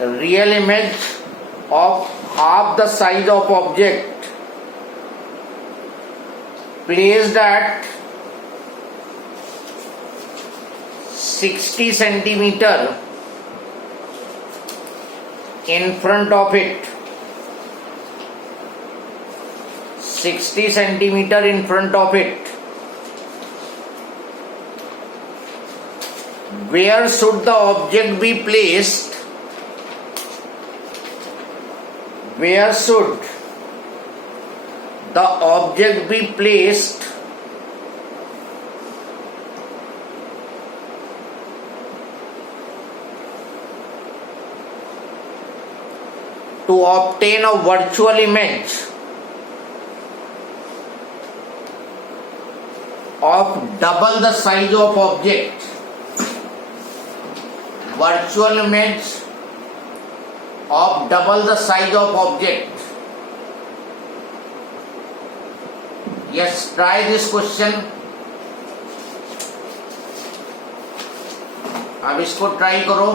real image of half the size of object placed at 60 centimeter in front of it. 60 centimeter in front of it. Where should the object be placed? Where should the object be placed to obtain a virtual image of double the size of object? Virtual image of double the size of object. Yes, try this question. अब इसको try करो.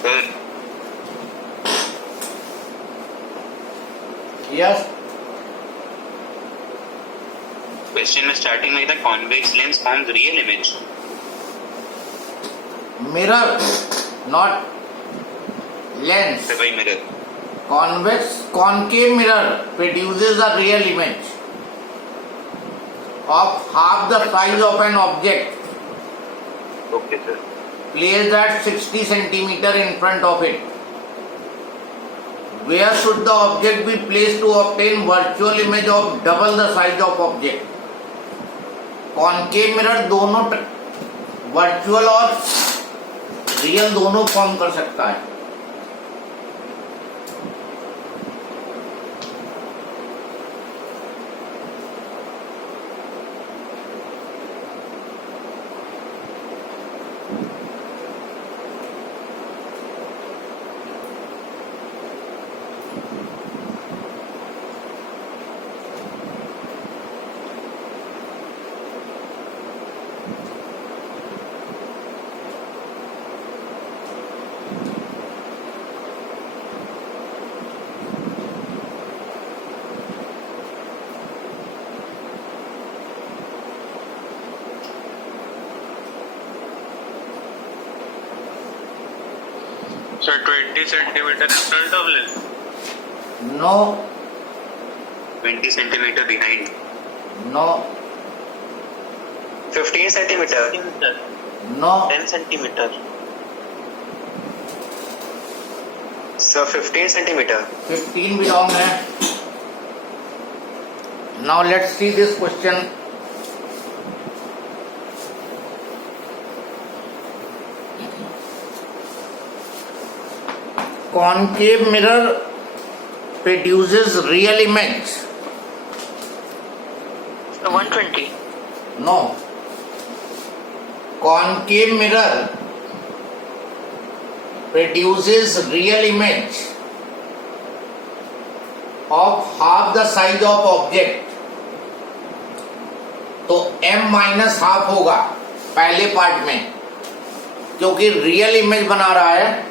Sir, Yes. question में starting में था convex lens forms real image. Mirror, not lens. So by mirror. Concave mirror produces a real image of half the size of an object Okay, sir. placed at 60 centimeter in front of it. Where should the object be placed to obtain virtual image of double the size of object? Concave mirror दोनों virtual और real दोनों form कर सकता है. So 20 centimeter in front of lens. No, 20 centimeter behind. no, 15 centimeter, no. 10 centimeter. Sir, 15 centimeter. 15 भी wrong है. Now let's see this question. Concave mirror produces real image. 120. No. Concave mirror produces real image of half the size of object, तो m minus half होगा पहले part में, क्योंकि real image बना रहा है।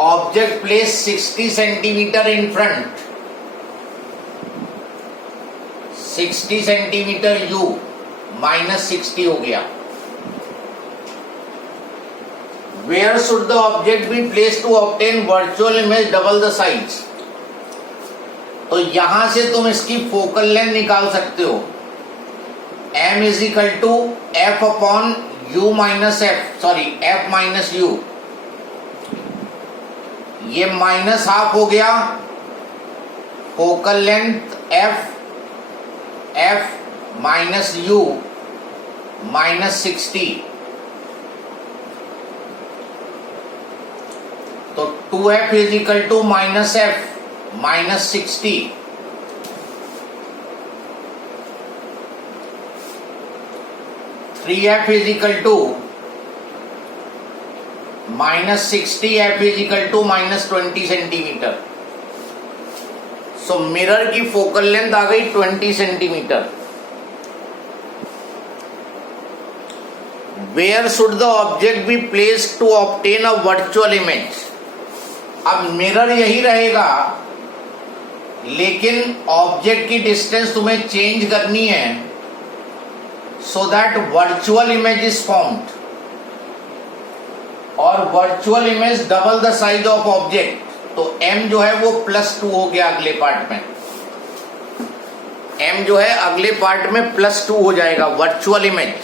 Object place 60 centimetre in front, 60 centimetre u minus 60 हो गया। Where should the object be placed to obtain virtual image double the size? तो यहां से तुम इसकी फोकल लेंथ निकाल सकते हो। m is equal to f upon u minus f, sorry f minus u. ये माइनस हाफ हो गया, focal length f minus u minus 60, तो 2f is equal to minus f minus 60। Three f is equal to minus 60, f is equal to minus 20 centimetre. So mirror की focal length आ गई 20 centimetre. Where should the object be placed to obtain a virtual image? अब mirror यही रहेगा, लेकिन object की distance तुम्हें change करनी है so that virtual image is formed, और virtual image double the size of object. तो m जो है वो +2 हो गया अगले पार्ट में, m जो है अगले पार्ट में +2 हो जाएगा वर्चुअल इमेज।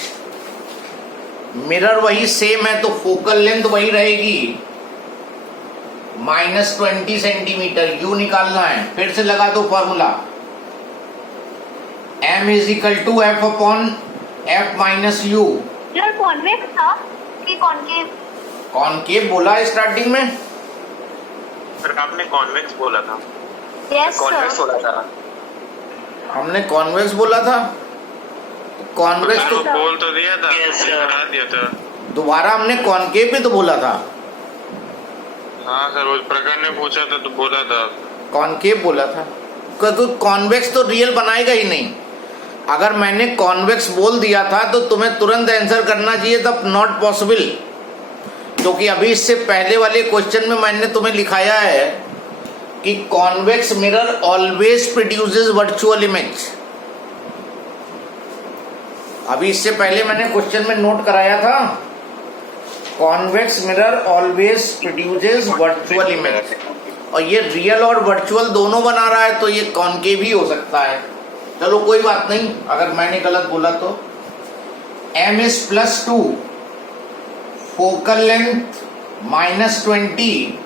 मिरर वही सेम है तो फोकल लेंथ वही रहेगी माइनस 20 सेंटीमीटर। u निकालना है, फिर से लगा दो formula, m is equal to f upon f minus u. Convex था कि कॉनकेव? कॉनकेव बोला स्टार्टिंग में, सर आपने कॉन्वेक्स बोला था। Yes convex sir. बोला था। हमने कॉन्वेक्स बोला था। कॉन्वेक्स तो बोल तो दिया था, Yes, sir. बना दिया था। दोबारा हमने कॉनकेव भी तो बोला था। हाँ सर, वो प्रकार ने पूछा था तो बोला था। कॉनकेव बोला था, क्योंकि कॉन्वेक्स तो रियल बनाएगा ही नहीं। अगर मैंने कॉन्वेक्स बोल दिया था तो तुम्हें तुरंत आंसर करना चाहिए था नॉट पॉसिबल, क्योंकि अभी इससे पहले वाले क्वेश्चन में मैंने तुम्हें लिखाया है कि convex mirror always produces virtual image. अभी इससे पहले मैंने क्वेश्चन में नोट कराया था, convex mirror always produces virtual image, और ये रियल और वर्चुअल दोनों बना रहा है तो ये कॉनकेव ही हो सकता है। चलो कोई बात नहीं, अगर मैंने गलत बोला तो। m is +2, focal length -20,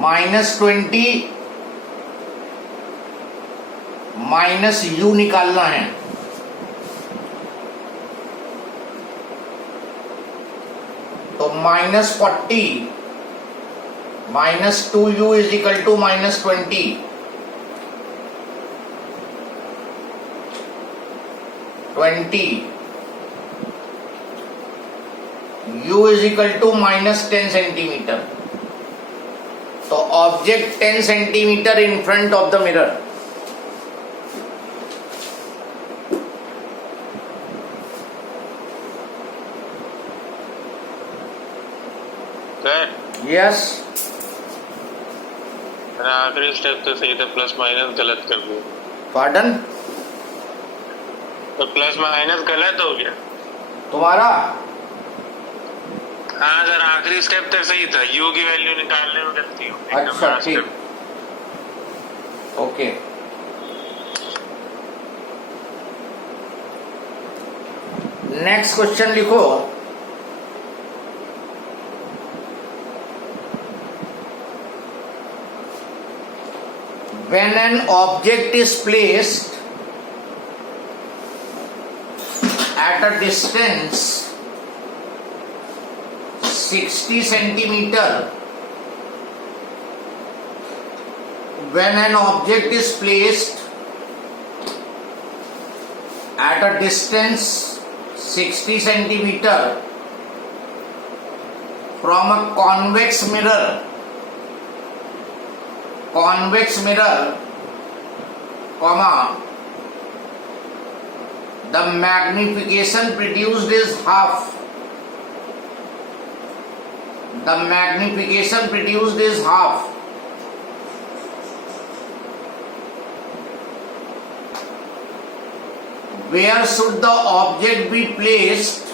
-20 minus u निकालना है। तो -40 -2u is equal to -20, u is equal to -10 centimetre. तो object 10 centimetre in front of the mirror. Sir yes, आखिरी स्टेप तो सही था, प्लस माइनस गलत कर दिया। पार्डन तो प्लस माइनस गलत हो गया तुम्हारा। हाँ सर, आखिरी स्टेप तक सही था, यू की वैल्यू निकालने में गलती हो गई। अच्छा ठीक, ओके। नेक्स्ट क्वेश्चन लिखो। When an object is placed at a distance 60 centimeter, when an object is placed at a distance 60 centimeter from a convex mirror, convex mirror, comma, the magnification produced is half. The magnification produced is half. Where should the object be placed?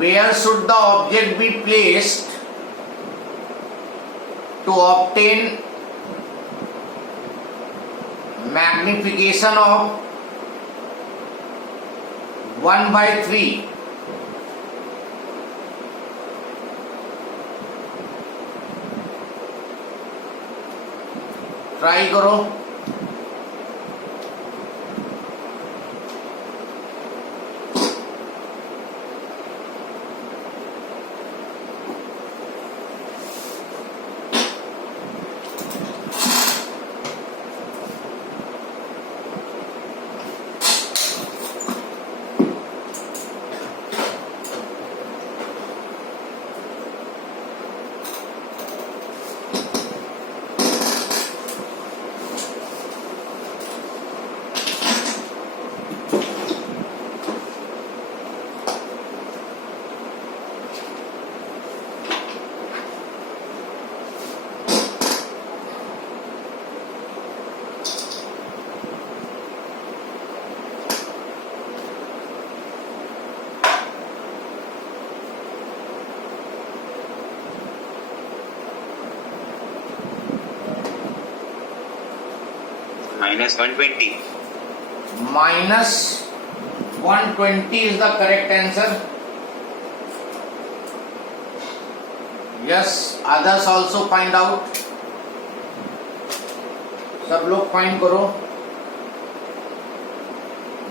Where should the object be placed to obtain magnification of 1/3? Try करो। -120. -120 is the correct answer. Yes, others also find out. सब लोग find करो.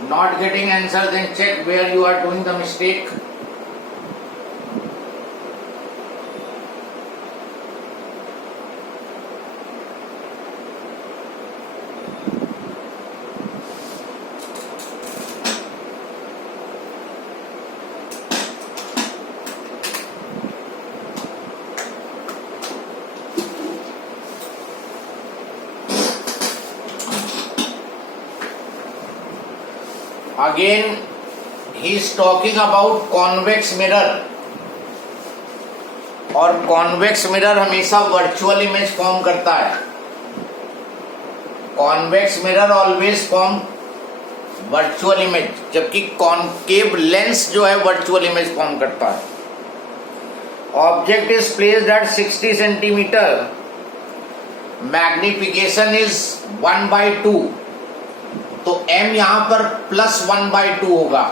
Not getting answer, then check where you are doing the mistake. Again, he is talking about convex mirror. और convex mirror हमेशा virtual image form करता है. Convex mirror always form virtual image, जबकि concave lens जो है virtual image form करता है. Object is placed eight 60 centimetre, magnification is 1/2, तो m यहां पर +1/2 होगा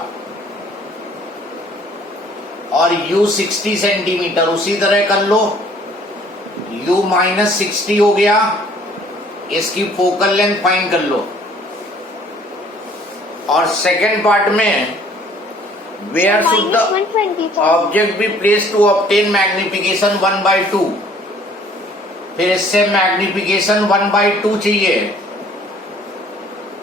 और u 60 सेंटीमीटर. उसी तरह कर लो, u -60 हो गया, इसकी फोकल लेंथ फाइंड कर लो. और सेकेंड पार्ट में where should the object be place to obtain magnification 1/2. फिर इससे मैग्निफिकेशन 1/2 चाहिए,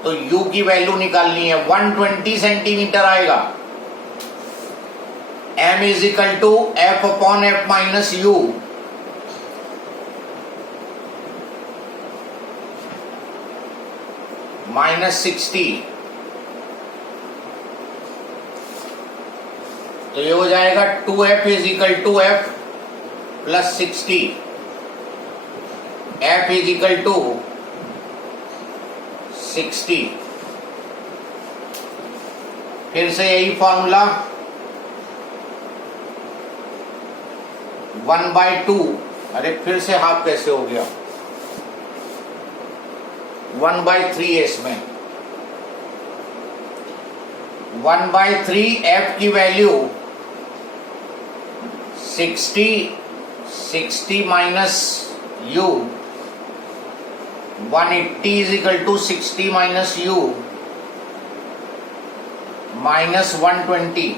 तो u की वैल्यू निकालनी है. 120 सेंटीमीटर आएगा. m is equal to f upon f minus u. -60, तो ये हो जाएगा 2f is equal to f plus 60. f is equal to 60. फिर से यही फॉर्मूला 1/2. अरे फिर से हाफ कैसे हो गया? 1/3 है इसमें. 1/3 f की value 60 minus u, 180 is equal to 60 minus u minus 120.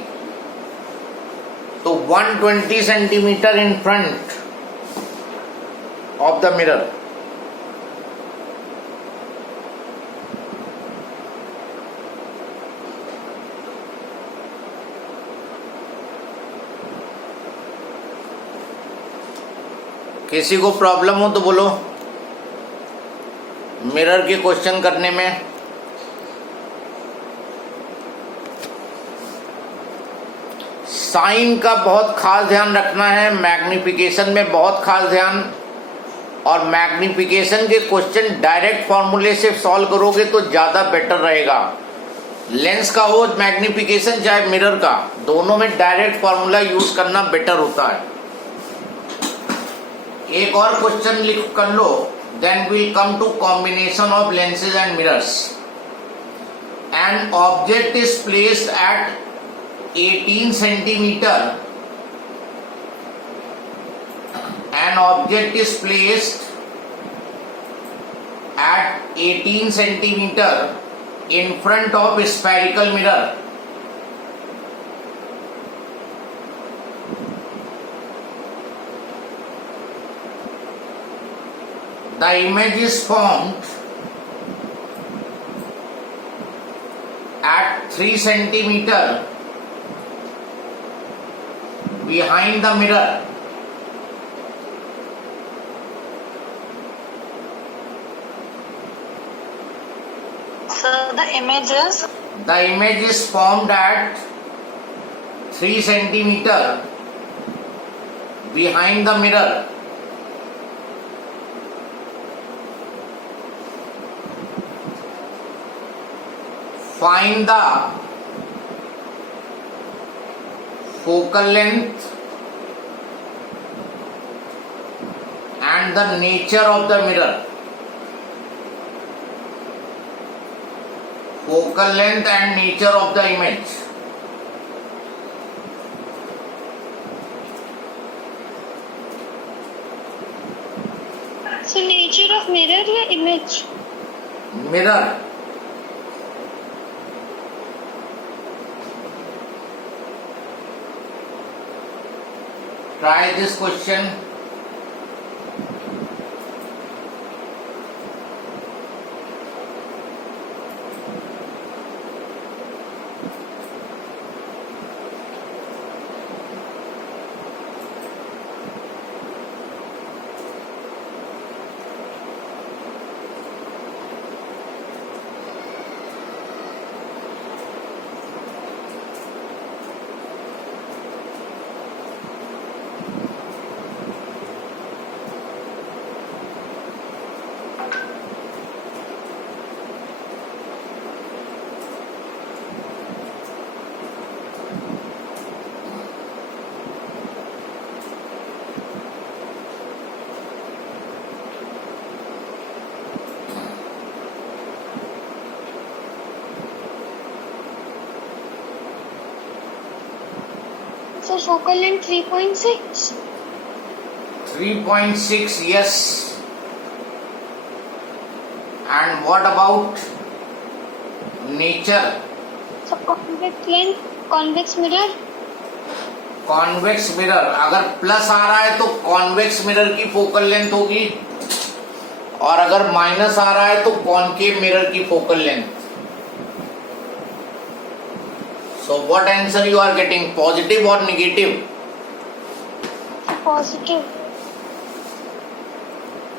तो 120 centimetre in front of the mirror. किसी को प्रॉब्लम हो तो बोलो मिरर के क्वेश्चन करने में। साइन का बहुत खास ध्यान रखना है, मैग्निफिकेशन में बहुत खास ध्यान, और मैग्निफिकेशन के क्वेश्चन डायरेक्ट फॉर्मूले से सॉल्व करोगे तो ज़्यादा बेटर रहेगा। लेंस का हो मैग्निफिकेशन चाहे मिरर का, दोनों में डायरेक्ट फॉर्मूला यूज करना बेटर होता है। एक और क्वेश्चन लिख कर लो, then will come to combination of lenses and mirrors. An object is placed at 18 centimetre. An object is placed at 18 centimeter in front of a spherical mirror. The image is formed at 3 centimeter behind the mirror. So the image is formed at 3 centimeter behind the mirror. Find the focal length and the nature of the mirror. Focal length and nature of the image. So nature of mirror या image? Mirror. Try this question. So focal length 3.6. 3.6, yes. And what about nature? So convex mirror. Convex mirror, अगर plus आ रहा है तो convex mirror की focal length होगी, और अगर minus आ रहा है तो कॉनकेव मिरर की focal length. So what answer you are getting, positive or negative? Positive.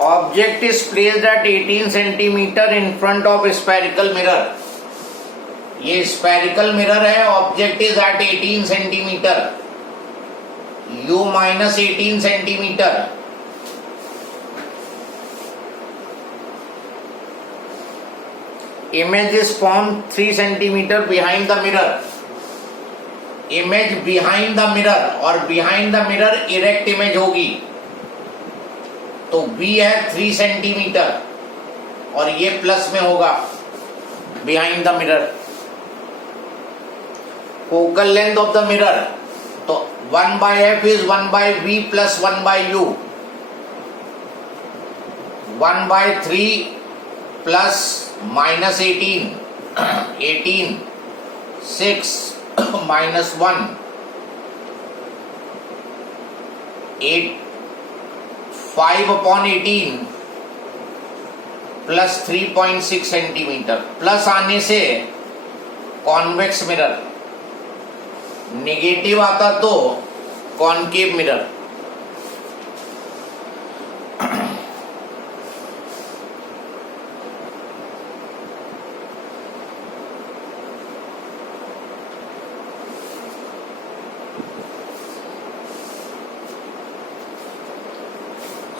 Object is placed at 18 centimeter in front of a spherical mirror. ये spherical mirror है, object is at 18 centimeter. U minus 18 centimeter. Image is formed 3 centimeter behind the mirror. Image behind the mirror, और behind the mirror erect image होगी, तो B है 3 centimetre और ये plus में होगा behind the mirror. Focal length of the mirror, तो 1/f is 1/v plus 1/u, 1/3 plus minus 18, 6 minus 1, 8, 5/18 plus 3.6 centimetre. Plus आने से कॉन्वेक्स मिरर, नेगेटिव आता तो concave mirror.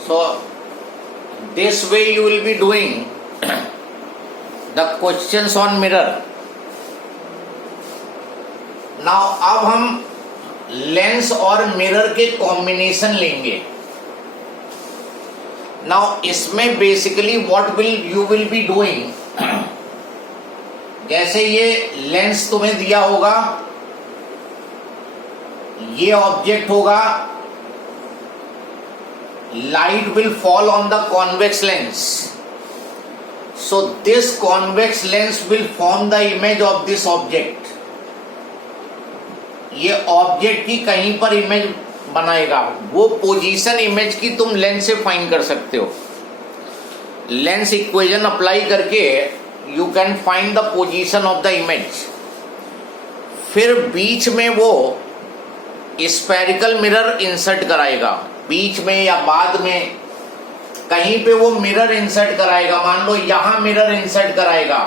So this way you will be doing the questions on mirror. Now अब हम lens और mirror के combination लेंगे. Now इसमें basically what you will be doing, जैसे ये लेंस तुम्हें दिया होगा, ये ऑब्जेक्ट होगा, light will fall on the convex lens, so this convex lens will form the image of this object. ये ऑब्जेक्ट की कहीं पर इमेज बनाएगा. वो पोजीशन इमेज की तुम लेंस से फाइंड कर सकते हो. लेंस इक्वेशन अप्लाई करके you can find the position of the image. फिर बीच में वो स्फेरिकल मिरर इंसर्ट कराएगा, बीच में या बाद में कहीं पे वो मिरर इंसर्ट कराएगा. मान लो यहां मिरर इंसर्ट कराएगा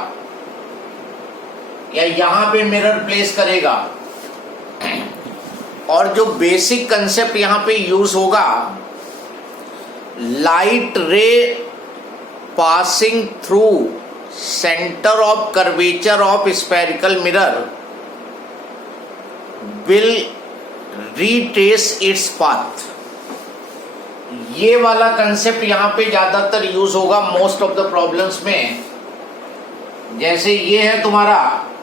या यहां पे मिरर प्लेस करेगा. और जो बेसिक कंसेप्ट यहां पे यूज होगा, लाइट रे passing through centre of curvature of spherical mirror will retrace its path. ये वाला कंसेप्ट यहां पे ज्यादातर यूज होगा मोस्ट ऑफ द प्रॉब्लम्स में. जैसे ये है तुम्हारा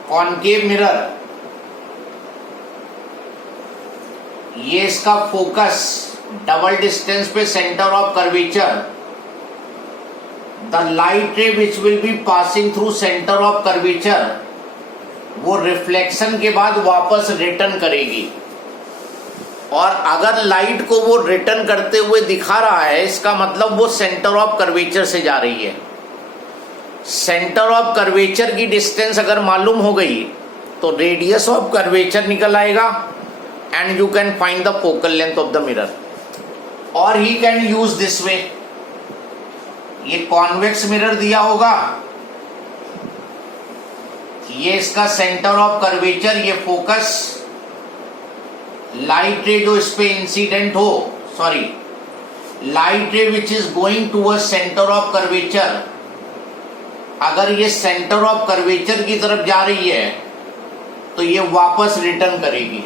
कॉनकेव मिरर, ये इसका फोकस डबल डिस्टेंस पे centre of curvature. The light रे which will be passing through centre of curvature वो रिफ्लेक्शन के बाद वापस रिटर्न करेगी. और अगर लाइट को वो रिटर्न करते हुए दिखा रहा है, इसका मतलब वो सेंटर ऑफ कर्वेचर से जा रही है. सेंटर ऑफ कर्वेचर की डिस्टेंस अगर मालूम हो गई तो रेडियस ऑफ कर्वेचर निकल आएगा and you can find the focal length of the mirror. or he can use this way. ये कॉन्वेक्स मिरर दिया होगा, ये इसका सेंटर ऑफ कर्वेचर, ये फोकस, लाइट रे जो इस पे इंसिडेंट हो, सॉरी लाइट रे which is going toward centre of curvature, अगर ये सेंटर ऑफ कर्वेचर की तरफ जा रही है तो ये वापस रिटर्न करेगी.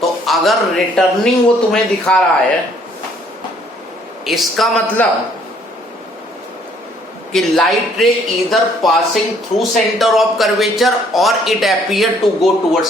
तो अगर रिटर्निंग वो तुम्हें दिखा रहा है, इसका मतलब कि light ray either passing through centre of curvature और it appear to go towards